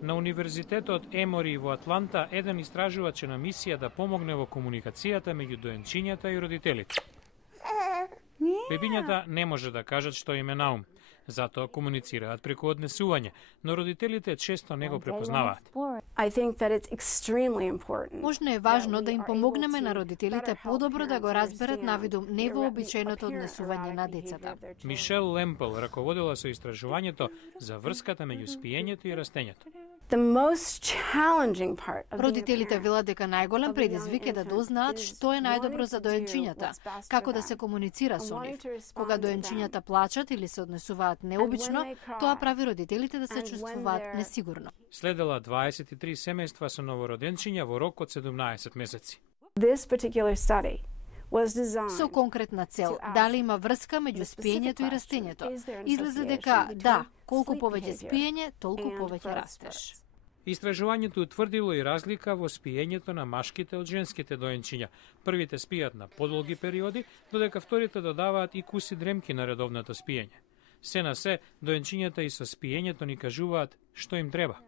На Универзитетот Емори во Атланта, еден истражувач е на мисија да помогне во комуникацијата меѓу доенчињата и родителите. Бебињата не може да кажат што им е на ум, затоа комуницираат преку однесување, но родителите често не го препознаваат. Можно е важно да им помогнеме на родителите подобро да го разберат навидум невообичаеното однесување на децата. Мишел Лемпел раководила со истражувањето за врската меѓу спиењето и растењето. Родителите велат дека најголем предизвик е да дознаат што е најдобро за доенчињата, како да се комуницира со нив. Кога доенчињата плачат или се однесуваат необично, тоа прави родителите да се чувствуваат несигурно. Следела 23 семејства со новороденчиња во рок од 17 месеци. Со конкретна цел, дали има врска меѓу спиењето и растењето. Излезе дека да, колку повеќе спиење, толку повеќе растеш. Истражувањето утврдило и разлика во спиењето на машките од женските доенчиња. Првите спијат на подолги периоди, додека вторите додаваат и куси дремки на редовното спиење. Се на се, доенчињата и со спиењето ни кажуваат што им треба.